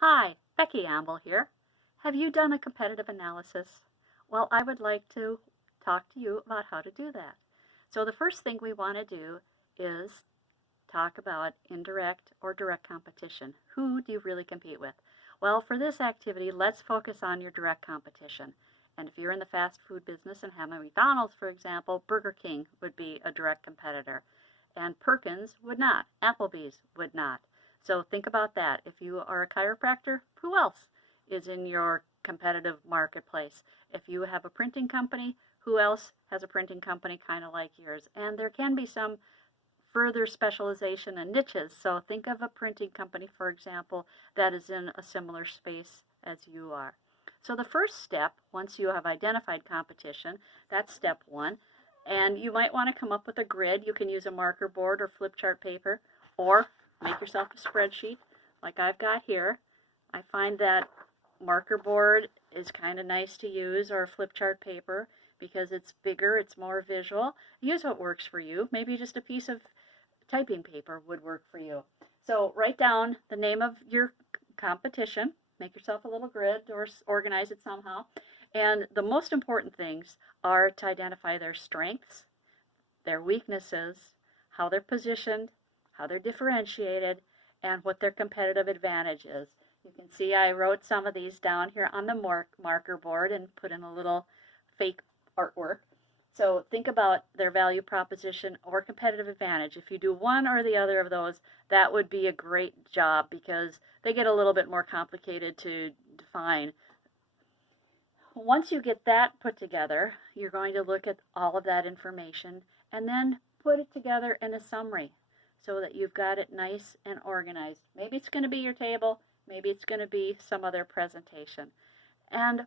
Hi, Becky Amble here. Have you done a competitive analysis? Well, I would like to talk to you about how to do that. So the first thing we want to do is talk about indirect or direct competition. Who do you really compete with? Well, for this activity, let's focus on your direct competition. And if you're in the fast food business and have a McDonald's, for example, Burger King would be a direct competitor. And Perkins would not. Applebee's would not. So think about that. If you are a chiropractor, who else is in your competitive marketplace? If you have a printing company, who else has a printing company kind of like yours? And there can be some further specialization and niches. So think of a printing company, for example, that is in a similar space as you are. So the first step, once you have identified competition, that's step one. And you might want to come up with a grid. You can use a marker board or flip chart paper, or make yourself a spreadsheet like I've got here. I find that marker board is kind of nice to use, or a flip chart paper, because it's bigger, it's more visual. Use what works for you. Maybe just a piece of typing paper would work for you. So write down the name of your competition, make yourself a little grid or organize it somehow. And the most important things are to identify their strengths, their weaknesses, how they're positioned, how they're differentiated, and what their competitive advantage is. You can see I wrote some of these down here on the marker board and put in a little fake artwork. So think about their value proposition or competitive advantage. If you do one or the other of those, that would be a great job, because they get a little bit more complicated to define. Once you get that put together, you're going to look at all of that information and then put it together in a summary so that you've got it nice and organized. Maybe it's going to be your table, maybe it's going to be some other presentation. And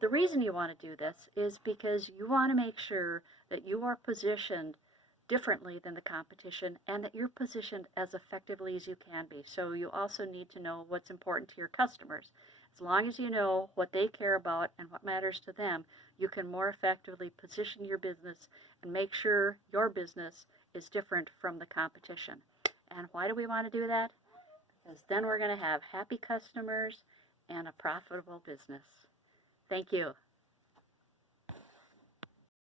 the reason you want to do this is because you want to make sure that you are positioned differently than the competition, and that you're positioned as effectively as you can be. So you also need to know what's important to your customers. As long as you know what they care about and what matters to them, you can more effectively position your business and make sure your business is different from the competition. And why do we want to do that? Because then we're going to have happy customers and a profitable business. Thank you.